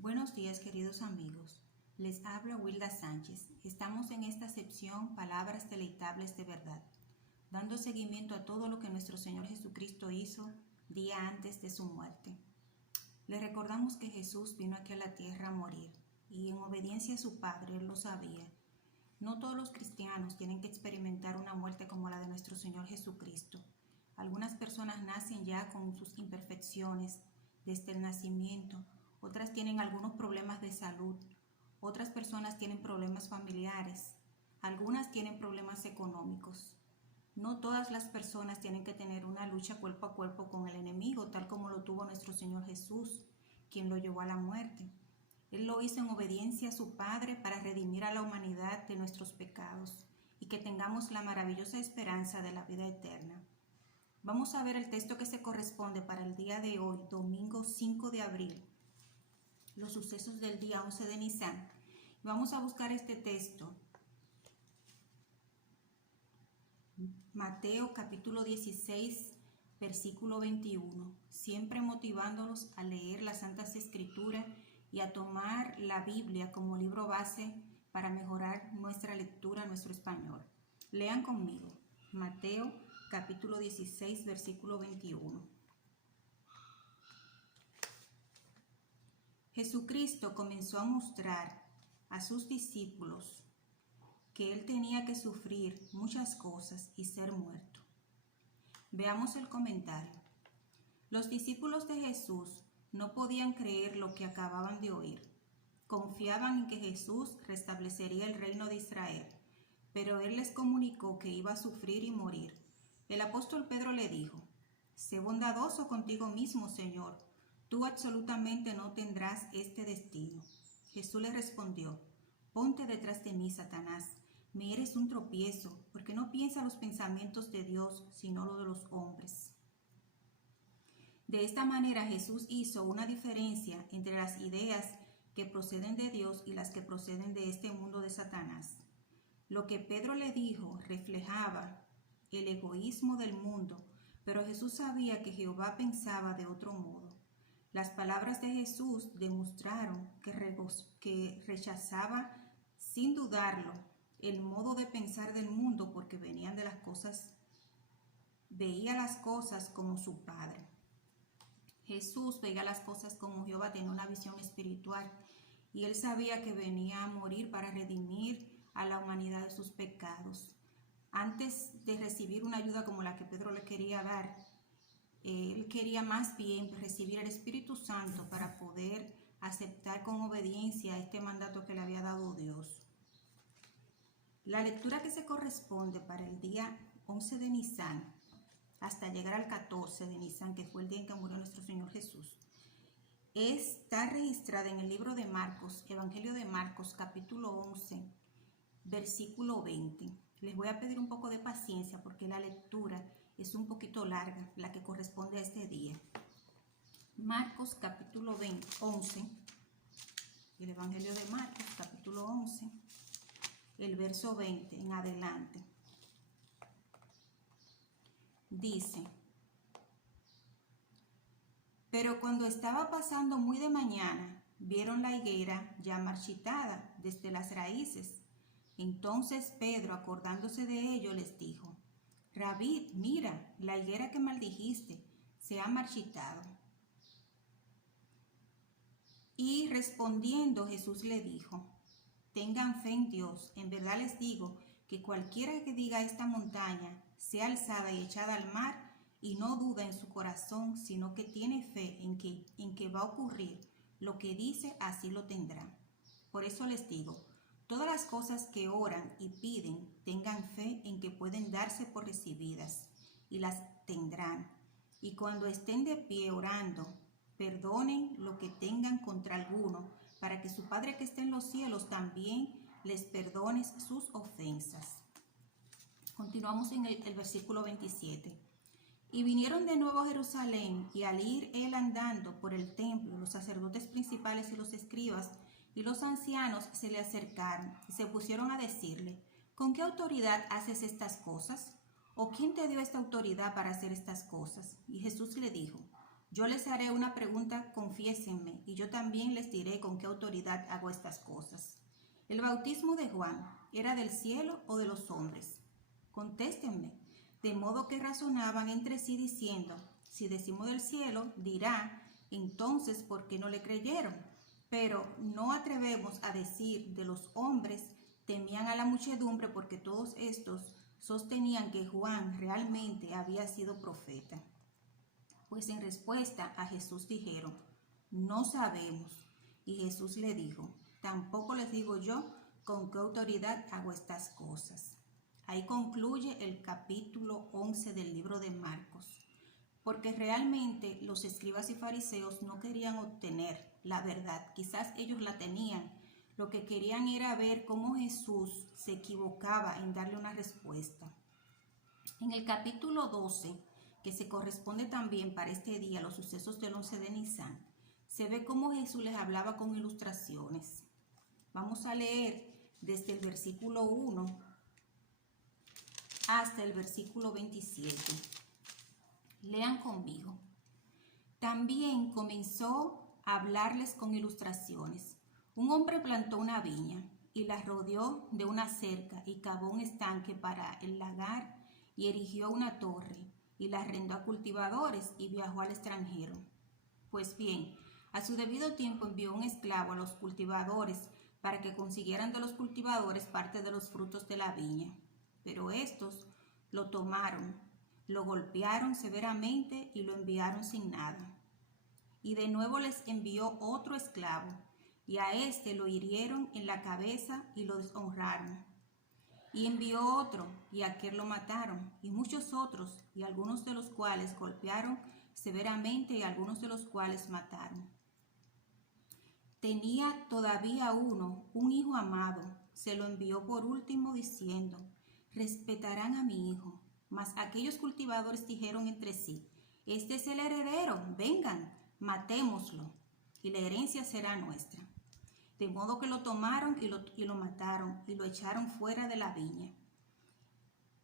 Buenos días, queridos amigos. Les habla Wilda Sánchez. Estamos en esta sección Palabras deleitables de verdad, dando seguimiento a todo lo que nuestro Señor Jesucristo hizo día antes de su muerte. Les recordamos que Jesús vino aquí a la tierra a morir y en obediencia a su Padre, Él lo sabía. No todos los cristianos tienen que experimentar una muerte como la de nuestro Señor Jesucristo. Algunas personas nacen ya con sus imperfecciones desde el nacimiento. Otras tienen algunos problemas de salud, otras personas tienen problemas familiares, algunas tienen problemas económicos. No todas las personas tienen que tener una lucha cuerpo a cuerpo con el enemigo, tal como lo tuvo nuestro Señor Jesús, quien lo llevó a la muerte. Él lo hizo en obediencia a su Padre para redimir a la humanidad de nuestros pecados y que tengamos la maravillosa esperanza de la vida eterna. Vamos a ver el texto que se corresponde para el día de hoy, domingo 5 de abril. Los sucesos del día 11 de Nisan. Vamos a buscar este texto. Mateo capítulo 16, versículo 21. Siempre motivándolos a leer las Santas Escrituras y a tomar la Biblia como libro base para mejorar nuestra lectura, nuestro español. Lean conmigo. Mateo capítulo 16, versículo 21. Jesucristo comenzó a mostrar a sus discípulos que Él tenía que sufrir muchas cosas y ser muerto. Veamos el comentario. Los discípulos de Jesús no podían creer lo que acababan de oír. Confiaban en que Jesús restablecería el reino de Israel, pero Él les comunicó que iba a sufrir y morir. El apóstol Pedro le dijo: «Sé bondadoso contigo mismo, Señor. Tú absolutamente no tendrás este destino». Jesús le respondió: «Ponte detrás de mí, Satanás. Me eres un tropiezo, porque no piensas los pensamientos de Dios, sino los de los hombres». De esta manera Jesús hizo una diferencia entre las ideas que proceden de Dios y las que proceden de este mundo de Satanás. Lo que Pedro le dijo reflejaba el egoísmo del mundo, pero Jesús sabía que Jehová pensaba de otro modo. Las palabras de Jesús demostraron que rechazaba sin dudarlo el modo de pensar del mundo porque veía las cosas como su Padre. Jesús veía las cosas como Jehová, tenía una visión espiritual y él sabía que venía a morir para redimir a la humanidad de sus pecados. Antes de recibir una ayuda como la que Pedro le quería dar, él quería más bien recibir el Espíritu Santo para poder aceptar con obediencia este mandato que le había dado Dios. La lectura que se corresponde para el día 11 de Nisan hasta llegar al 14 de Nisan, que fue el día en que murió nuestro Señor Jesús, está registrada en el libro de Marcos, Evangelio de Marcos, capítulo 11, versículo 20. Les voy a pedir un poco de paciencia porque la lectura es un poquito larga, la que corresponde a este día. Marcos capítulo 11, el Evangelio de Marcos capítulo 11, el verso 20 en adelante. Dice: «Pero cuando estaba pasando muy de mañana, vieron la higuera ya marchitada desde las raíces. Entonces Pedro, acordándose de ello, les dijo: Rabí, mira, la higuera que maldijiste se ha marchitado». Y respondiendo Jesús le dijo: «Tengan fe en Dios. En verdad les digo que cualquiera que diga a esta montaña, sea alzada y echada al mar, y no duda en su corazón, sino que tiene fe en que va a ocurrir lo que dice, así lo tendrá. Por eso les digo, todas las cosas que oran y piden, tengan fe en que pueden darse por recibidas, y las tendrán. Y cuando estén de pie orando, perdonen lo que tengan contra alguno, para que su Padre que está en los cielos también les perdone sus ofensas». Continuamos en el versículo 27. «Y vinieron de nuevo a Jerusalén, y al ir él andando por el templo, los sacerdotes principales y los escribas y los ancianos se le acercaron y se pusieron a decirle: ¿Con qué autoridad haces estas cosas? ¿O quién te dio esta autoridad para hacer estas cosas? Y Jesús le dijo: Yo les haré una pregunta, confiésenme, y yo también les diré con qué autoridad hago estas cosas. ¿El bautismo de Juan era del cielo o de los hombres? Contéstenme. De modo que razonaban entre sí diciendo, si decimos del cielo, dirá, entonces, ¿por qué no le creyeron? Pero no atrevemos a decir de los hombres, temían a la muchedumbre porque todos estos sostenían que Juan realmente había sido profeta. Pues en respuesta a Jesús dijeron, no sabemos. Y Jesús le dijo, tampoco les digo yo con qué autoridad hago estas cosas. Ahí concluye el capítulo 11 del libro de Marcos, porque realmente los escribas y fariseos no querían obtener la verdad, quizás ellos la tenían, lo que querían era ver cómo Jesús se equivocaba en darle una respuesta. En el capítulo 12, que se corresponde también para este día, los sucesos del 11 de Nisan, se ve cómo Jesús les hablaba con ilustraciones. Vamos a leer desde el versículo 1 hasta el versículo 27. Lean conmigo. También comenzó a hablarles con ilustraciones. Un hombre plantó una viña y la rodeó de una cerca y cavó un estanque para el lagar y erigió una torre y la arrendó a cultivadores y viajó al extranjero. Pues bien, a su debido tiempo envió un esclavo a los cultivadores para que consiguieran de los cultivadores parte de los frutos de la viña. Pero estos lo tomaron, lo golpearon severamente y lo enviaron sin nada. Y de nuevo les envió otro esclavo, y a éste lo hirieron en la cabeza y lo deshonraron. Y envió otro, y a aquel lo mataron, y muchos otros, y algunos de los cuales golpearon severamente, y algunos de los cuales mataron. Tenía todavía uno, un hijo amado, se lo envió por último diciendo, respetarán a mi hijo. Mas aquellos cultivadores dijeron entre sí, este es el heredero, vengan, matémoslo, y la herencia será nuestra. De modo que lo tomaron y lo mataron, y lo echaron fuera de la viña.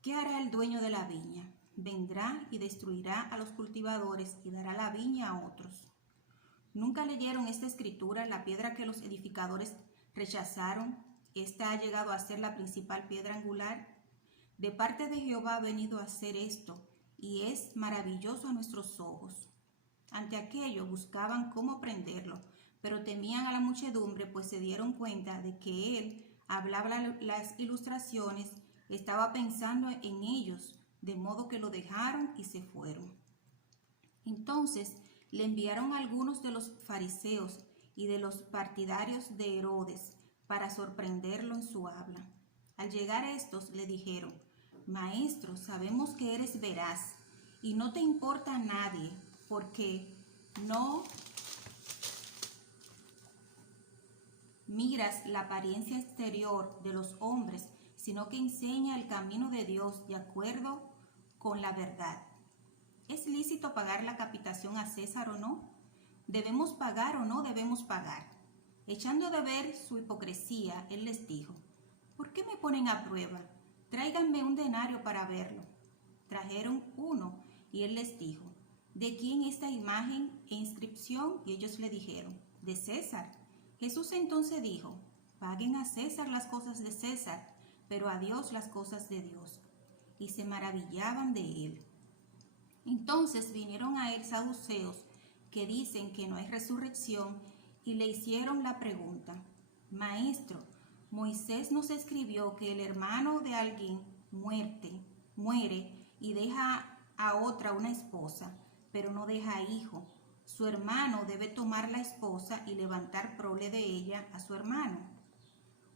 ¿Qué hará el dueño de la viña? Vendrá y destruirá a los cultivadores y dará la viña a otros. ¿Nunca leyeron esta escritura? La piedra que los edificadores rechazaron, esta ha llegado a ser la principal piedra angular. De parte de Jehová ha venido a hacer esto, y es maravilloso a nuestros ojos. Ante aquello buscaban cómo prenderlo, pero temían a la muchedumbre, pues se dieron cuenta de que él hablaba las ilustraciones, estaba pensando en ellos, de modo que lo dejaron y se fueron. Entonces le enviaron a algunos de los fariseos y de los partidarios de Herodes para sorprenderlo en su habla. Al llegar estos le dijeron, Maestro, sabemos que eres veraz y no te importa a nadie, porque no miras la apariencia exterior de los hombres, sino que enseña el camino de Dios de acuerdo con la verdad. ¿Es lícito pagar la capitación a César o no? ¿Debemos pagar o no debemos pagar? Echando de ver su hipocresía, él les dijo, ¿por qué me ponen a prueba? Tráiganme un denario para verlo. Trajeron uno y él les dijo, ¿de quién esta imagen e inscripción? Y ellos le dijeron, de César. Jesús entonces dijo, paguen a César las cosas de César, pero a Dios las cosas de Dios. Y se maravillaban de él. Entonces vinieron a él saduceos que dicen que no hay resurrección y le hicieron la pregunta, Maestro, Moisés nos escribió que el hermano de alguien muere y deja a otra una esposa, pero no deja hijo. Su hermano debe tomar la esposa y levantar prole de ella a su hermano.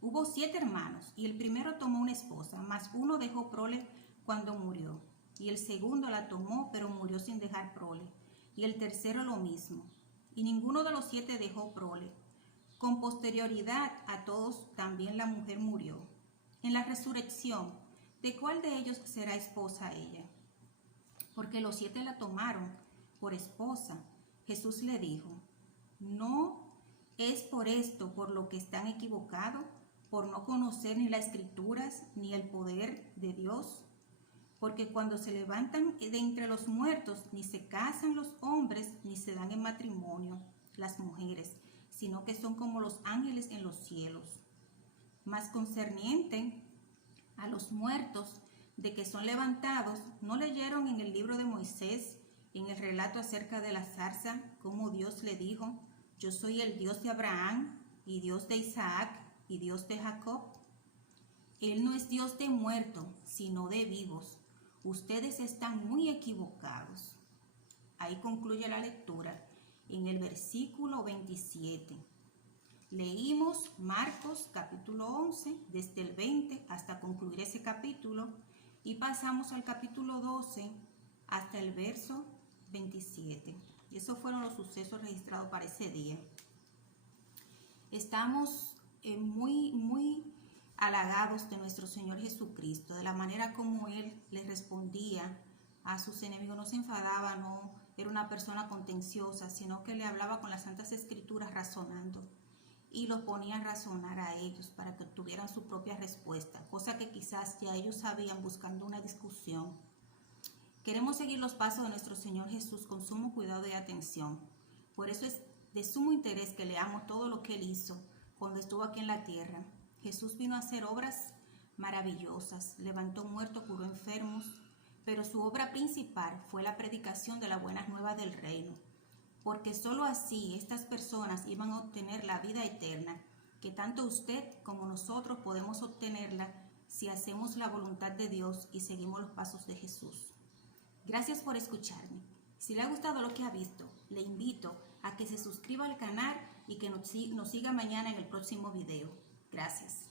Hubo 7 hermanos, y el primero tomó una esposa, mas uno dejó prole cuando murió, y el segundo la tomó, pero murió sin dejar prole, y el tercero lo mismo, y ninguno de los 7 dejó prole. Con posterioridad a todos también la mujer murió. En la resurrección, ¿de cuál de ellos será esposa ella? Porque los 7 la tomaron por esposa. Jesús le dijo, ¿no es por esto por lo que están equivocados, por no conocer ni las escrituras ni el poder de Dios? porque cuando se levantan de entre los muertos, ni se casan los hombres, ni se dan en matrimonio las mujeres, sino que son como los ángeles en los cielos. Mas concerniente a los muertos de que son levantados, ¿no leyeron en el libro de Moisés, en el relato acerca de la zarza, cómo Dios le dijo: yo soy el Dios de Abraham, y Dios de Isaac, y Dios de Jacob? Él no es Dios de muertos, sino de vivos. Ustedes están muy equivocados. Ahí concluye la lectura en el versículo 27. Leímos Marcos capítulo 11, desde el 20 hasta concluir ese capítulo, y pasamos al capítulo 12 hasta el verso 27. Esos fueron los sucesos registrados para ese día. Estamos muy halagados de nuestro Señor Jesucristo, de la manera como Él les respondía a sus enemigos. No se enfadaba, no era una persona contenciosa, sino que le hablaba con las Santas Escrituras razonando, y los ponía a razonar a ellos para que obtuvieran su propia respuesta, cosa que quizás ya ellos sabían, buscando una discusión. Queremos seguir los pasos de nuestro Señor Jesús con sumo cuidado y atención. Por eso es de sumo interés que leamos todo lo que Él hizo cuando estuvo aquí en la tierra. Jesús vino a hacer obras maravillosas, levantó muertos, curó enfermos, pero su obra principal fue la predicación de las buenas nuevas del reino, porque sólo así estas personas iban a obtener la vida eterna, que tanto usted como nosotros podemos obtenerla si hacemos la voluntad de Dios y seguimos los pasos de Jesús. Gracias por escucharme. Si le ha gustado lo que ha visto, le invito a que se suscriba al canal y que nos siga mañana en el próximo video. Gracias.